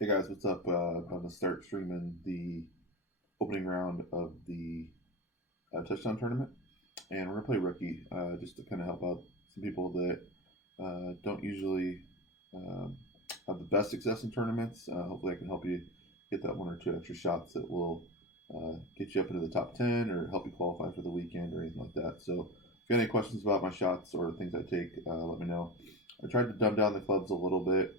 Hey guys, what's up? I'm gonna start streaming the opening round of the touchdown tournament, and we're gonna play rookie just to kind of help out some people that don't usually um, have the best success in tournaments. Hopefully, I can help you get that one or two extra shots that will get you up into the top 10 or help you qualify for the weekend or anything like that. So, if you have any questions about my shots or things I take, let me know. I tried to dumb down the clubs a little bit.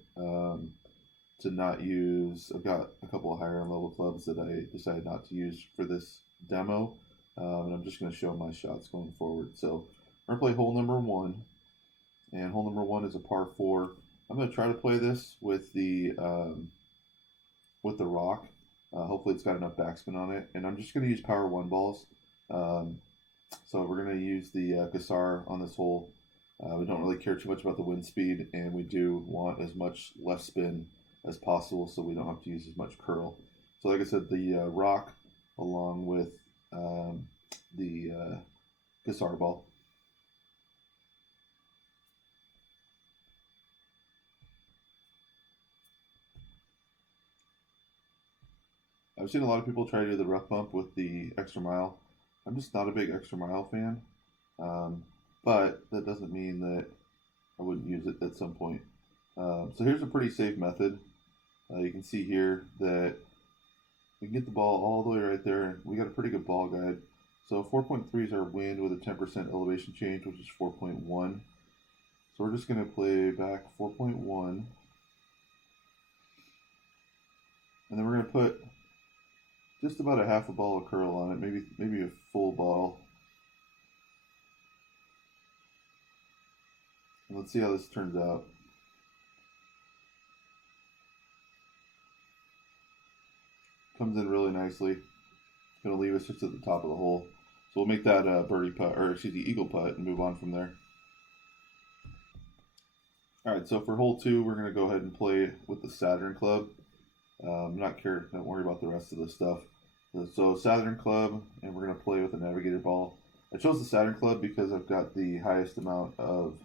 To not use. I've got a couple of higher level clubs that I decided not to use for this demo, and I'm just going to show my shots going forward. So we're going to play hole number one, and hole number one is a par four. I'm going to try to play this with the rock. Hopefully, it's got enough backspin on it, and I'm just going to use power one balls. Um, so we're going to use the Cassar on this hole. We don't really care too much about the wind speed, and we do want as much left spin as possible so we don't have to use as much curl. So, like I said, the rock along with the Cassar ball. I've seen a lot of people try to do the rough bump with the extra mile. I'm just not a big extra mile fan, um, but that doesn't mean that I wouldn't use it at some point. So here's a pretty safe method. You can see here that we can get the ball all the way right there, and we got a pretty good ball guide. So 4.3 is our wind with a 10% elevation change, which is 4.1. So we're just going to play back 4.1, and then we're going to put just about a half a ball of curl on it, maybe a full ball. And let's see how this turns out. Comes in really nicely. Going to leave us just at the top of the hole. So we'll make that birdie putt, or excuse me, eagle putt, and move on from there. All right, so for hole two, we're going to go ahead and play with the Saturn club. Not care, don't worry about the rest of this stuff. So Saturn club, and we're going to play with a navigator ball. I chose the Saturn club because I've got the highest amount of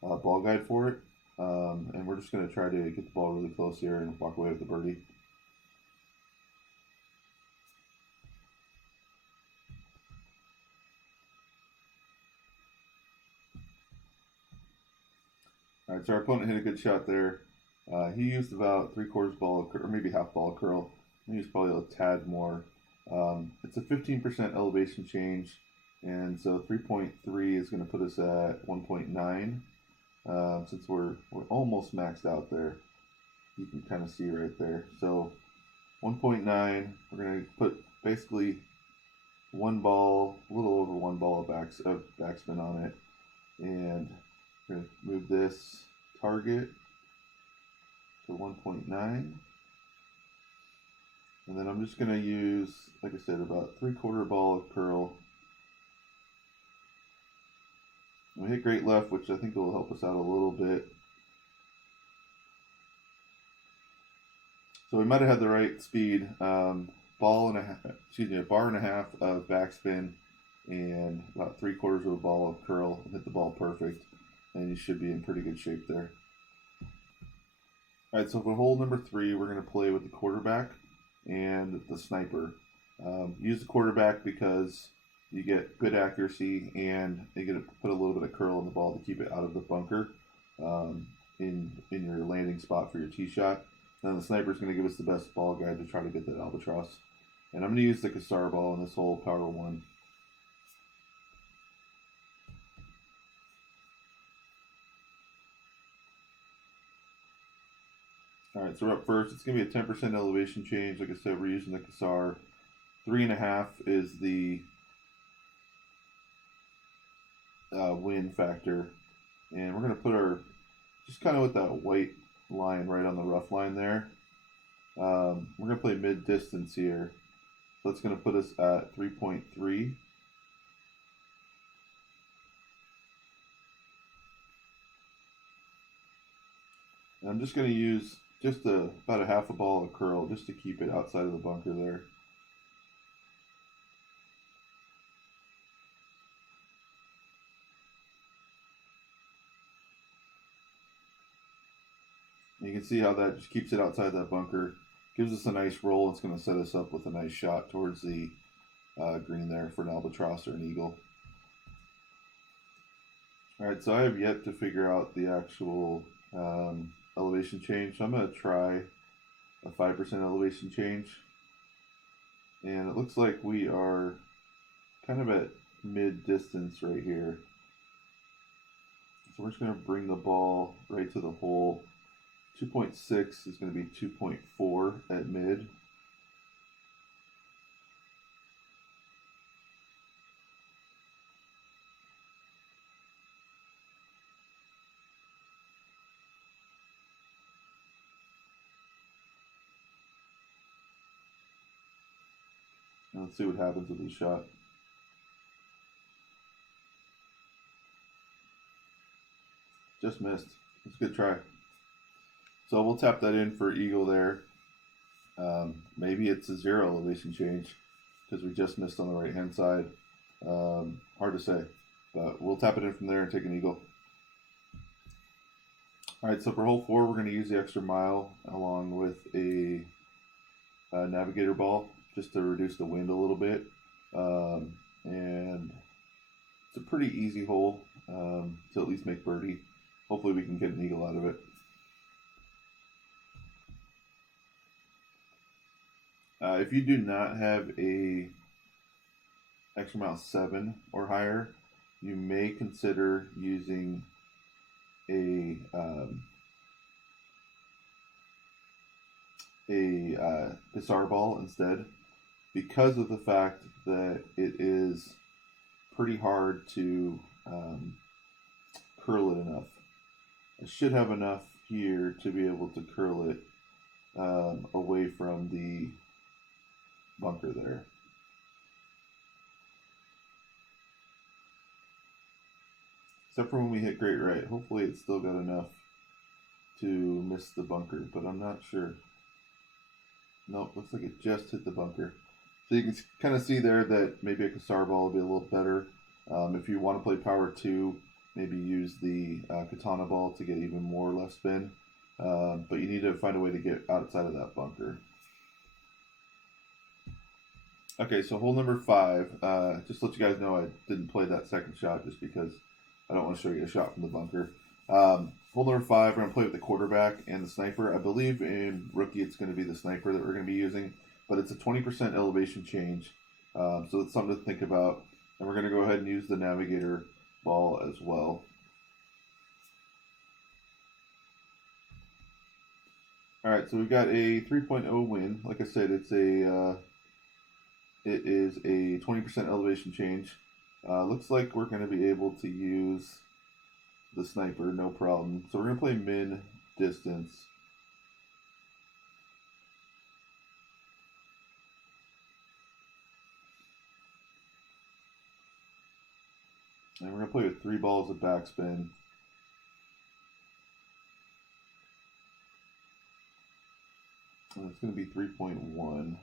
ball guide for it, and we're just going to try to get the ball really close here and walk away with the birdie. All right, so our opponent hit a good shot there. He used about three-quarters ball of, or maybe half ball of curl. He used probably a tad more. It's a 15% elevation change, and so 3.3 is going to put us at 1.9. Since we're almost maxed out there, you can kind of see right there. So 1.9, we're going to put basically one ball, a little over one ball of backspin on it, and we're going to move this target to 1.9. And then I'm just going to use, like I said, about three-quarter ball of curl. We hit great left, which I think will help us out a little bit. So we might have had the right speed. Ball and a half, excuse me, a bar and a half of backspin and about three-quarters of a ball of curl and hit the ball perfect. And you should be in pretty good shape there. All right, so for hole number three, we're going to play with the quarterback and the sniper. Use the quarterback because you get good accuracy and you get to put a little bit of curl in the ball to keep it out of the bunker in your landing spot for your tee shot. Then the sniper is going to give us the best ball guide to try to get that albatross. And I'm going to use the Cassar ball in this hole, power one. All right, so we're up first. It's going to be a 10% elevation change. Like I said, we're using the Cassar. 3.5 is the wind factor. And we're going to put our, just kind of with that white line right on the rough line there. We're going to play mid distance here. So that's going to put us at 3.3. And I'm just going to use just about a half a ball of curl just to keep it outside of the bunker there. You can see how that just keeps it outside that bunker. Gives us a nice roll. It's going to set us up with a nice shot towards the green there for an albatross or an eagle. Alright, so I have yet to figure out the actual elevation change. So I'm going to try a 5% elevation change. And it looks like we are kind of at mid distance right here. So we're just going to bring the ball right to the hole. 2.6 is going to be 2.4 at mid. And let's see what happens with this shot. Just missed. It's a good try. So we'll tap that in for eagle there. Maybe it's a 0 elevation change because we just missed on the right hand side. Hard to say, but we'll tap it in from there and take an eagle. All right, so for hole 4, we're going to use the extra mile along with a navigator ball just to reduce the wind a little bit. And it's a pretty easy hole to at least make birdie. Hopefully we can get an eagle out of it. If you do not have a extra mile 7 or higher, you may consider using a guitar ball instead, because of the fact that it is pretty hard to curl it enough. I should have enough here to be able to curl it away from the bunker there. Except for when we hit great right. Hopefully it's still got enough to miss the bunker, but I'm not sure. Nope, looks like it just hit the bunker. So you can kind of see there that maybe a Kassar ball will be a little better. If you want to play power 2, maybe use the katana ball to get even more left spin. But you need to find a way to get outside of that bunker. Okay, so hole number 5. Just to let you guys know, I didn't play that second shot just because I don't want to show you a shot from the bunker. Hole number 5, we're going to play with the quarterback and the sniper. I believe in rookie it's going to be the sniper that we're going to be using, but it's a 20% elevation change, so it's something to think about. And we're going to go ahead and use the navigator ball as well. All right, so we've got a 3.0 win. Like I said, it is a 20% elevation change. Looks like we're going to be able to use the sniper, no problem. So we're going to play min distance. And we're going to play with 3 balls of backspin. And it's going to be 3.1.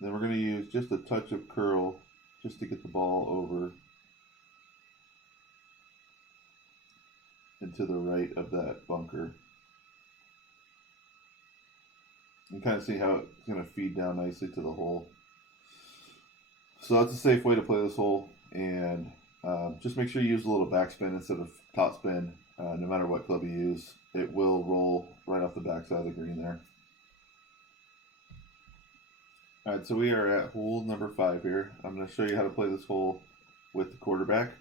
Then we're going to use just a touch of curl just to get the ball over and to the right of that bunker. And kind of see how it's going to feed down nicely to the hole. So that's a safe way to play this hole. And just make sure you use a little backspin instead of topspin. No matter what club you use, it will roll right off the backside of the green there. Alright, so we are at hole number 5 here. I'm going to show you how to play this hole with the quarterback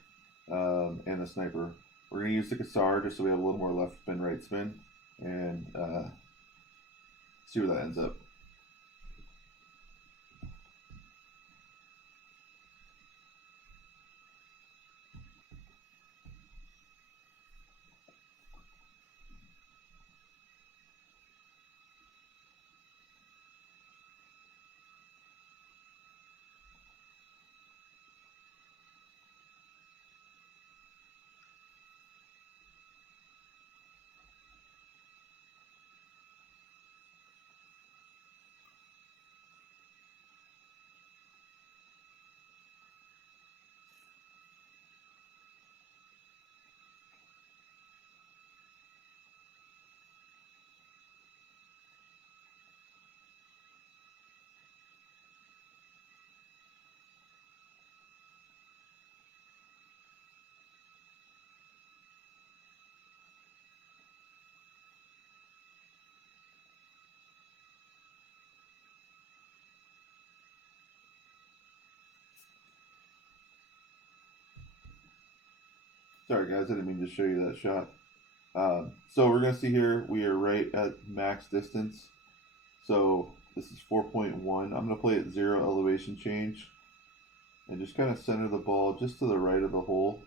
and the sniper. We're going to use the Kassar just so we have a little more left spin, right spin, and see where that ends up. Sorry guys, I didn't mean to show you that shot. So we're going to see here we are right at max distance. So this is 4.1. I'm going to play at 0 elevation change and just kind of center the ball just to the right of the hole.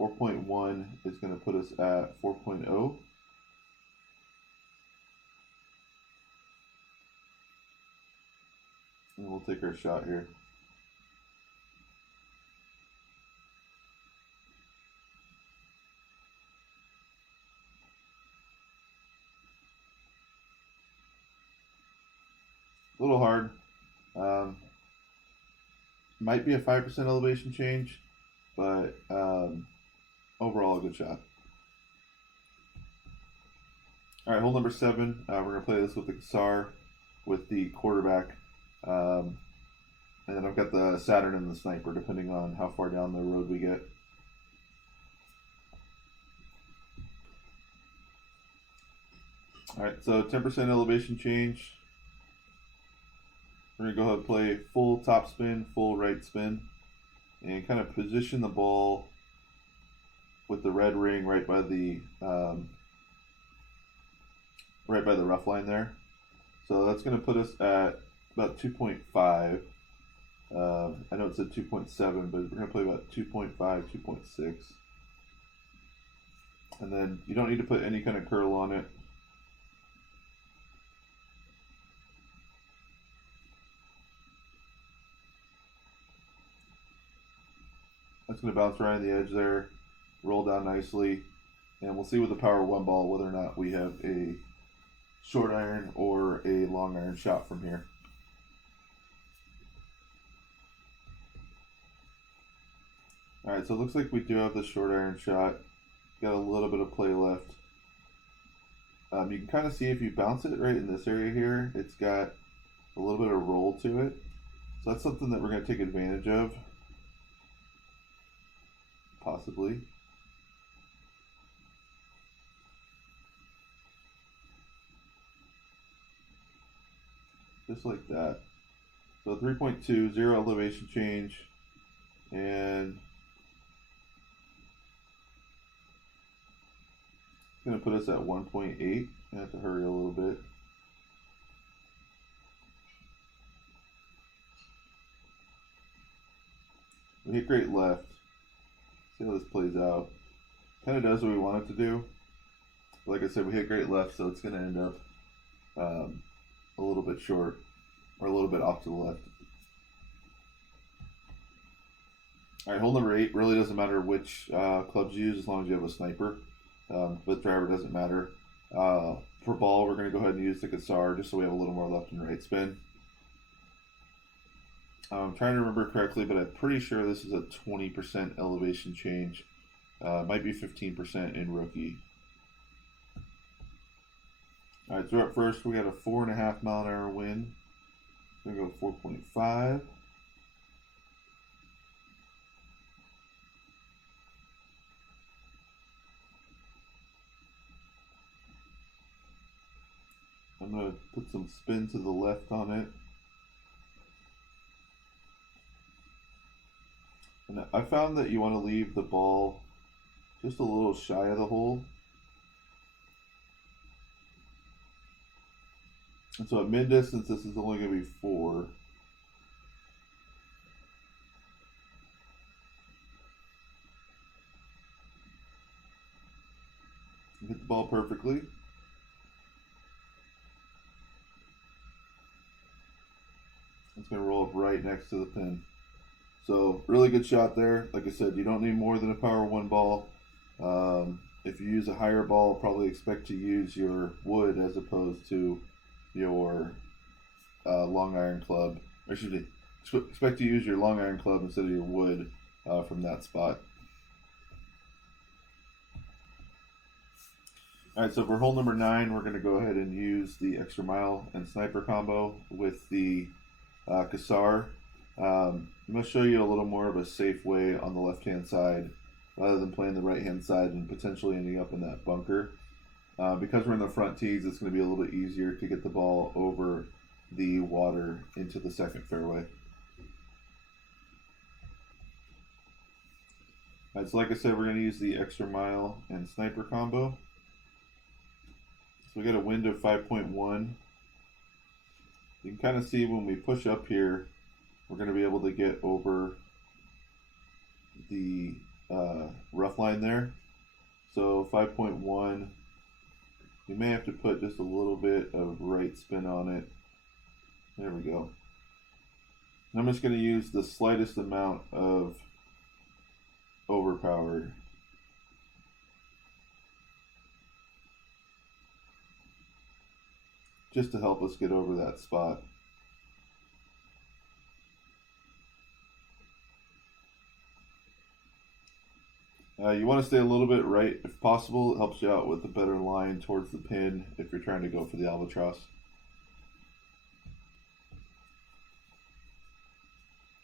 4.1 is going to put us at 4.0. And we'll take our shot here. A little hard. Might be a 5% elevation change, but overall a good shot. All right, hole number 7. We're going to play this with the Cassar, with the quarterback. And then I've got the Saturn and the Sniper, depending on how far down the road we get. All right, so 10% elevation change. We're going to go ahead and play full top spin, full right spin, and kind of position the ball with the red ring right by the rough line there. So that's going to put us at about 2.5. I know it said 2.7, but we're going to play about 2.5, 2.6. And then you don't need to put any kind of curl on it. That's going to bounce right on the edge there, roll down nicely, and we'll see with the power 1 ball whether or not we have a short iron or a long iron shot from here. Alright, so it looks like we do have the short iron shot. Got a little bit of play left. You can kind of see if you bounce it right in this area here, it's got a little bit of roll to it. So that's something that we're going to take advantage of. Possibly. Just like that. So 3.2, 0 elevation change, and it's going to put us at 1.8. I have to hurry a little bit. We hit great left. See how this plays out. Kind of does what we want it to do. Like I said, we hit great left, so it's going to end up a little bit short, or a little bit off to the left. All right, hole number 8 really doesn't matter which clubs you use as long as you have a sniper. But driver doesn't matter. For ball, we're going to go ahead and use the Cassar just so we have a little more left and right spin. I'm trying to remember correctly, but I'm pretty sure this is a 20% elevation change. Might be 15% in rookie. All right, so up first, we got a 4.5 mile an hour wind. We're going to go 4.5. I'm going to put some spin to the left on it. And I found that you want to leave the ball just a little shy of the hole. And so at mid distance, this is only going to be 4. Hit the ball perfectly. It's going to roll up right next to the pin. So really good shot there. Like I said, you don't need more than a power 1 ball. If you use a higher ball, probably expect to use your wood as opposed to your long iron club. Or excuse me, expect to use your long iron club instead of your wood from that spot. All right, so for hole number 9, we're going to go ahead and use the extra mile and sniper combo with the Cassar. I'm going to show you a little more of a safe way on the left-hand side rather than playing the right-hand side and potentially ending up in that bunker. Because we're in the front tees, it's going to be a little bit easier to get the ball over the water into the second fairway. So like I said, we're going to use the extra mile and sniper combo. So we got a wind of 5.1. You can kind of see when we push up here, we're going to be able to get over the rough line there. So 5.1, you may have to put just a little bit of right spin on it. There we go. And I'm just going to use the slightest amount of overpowered. Just to help us get over that spot. You want to stay a little bit right if possible. It helps you out with a better line towards the pin if you're trying to go for the albatross.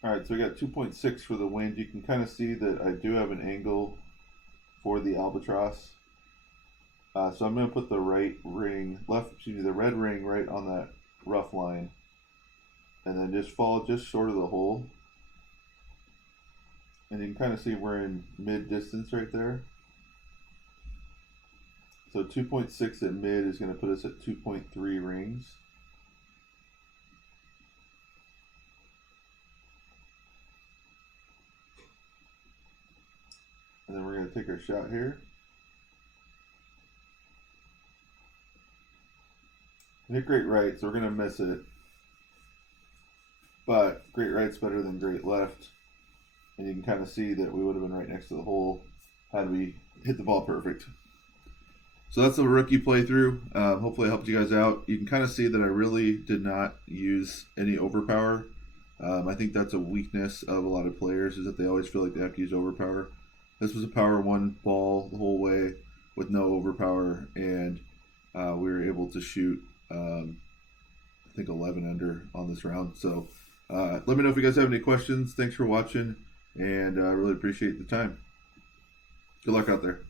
Alright, so we got 2.6 for the wind. You can kind of see that I do have an angle for the albatross. So I'm going to put the right ring, the red ring right on that rough line. And then just follow just short of the hole. And you can kind of see we're in mid distance right there. So 2.6 at mid is going to put us at 2.3 rings. And then we're going to take our shot here. Hit great right, so we're going to miss it. But great right's better than great left. And you can kind of see that we would have been right next to the hole had we hit the ball perfect. So that's a rookie playthrough. Hopefully I helped you guys out. You can kind of see that I really did not use any overpower. I think that's a weakness of a lot of players, is that they always feel like they have to use overpower. This was a power 1 ball the whole way with no overpower, and we were able to shoot, I think 11 under on this round. So let me know if you guys have any questions. Thanks for watching, and I really appreciate the time. Good luck out there.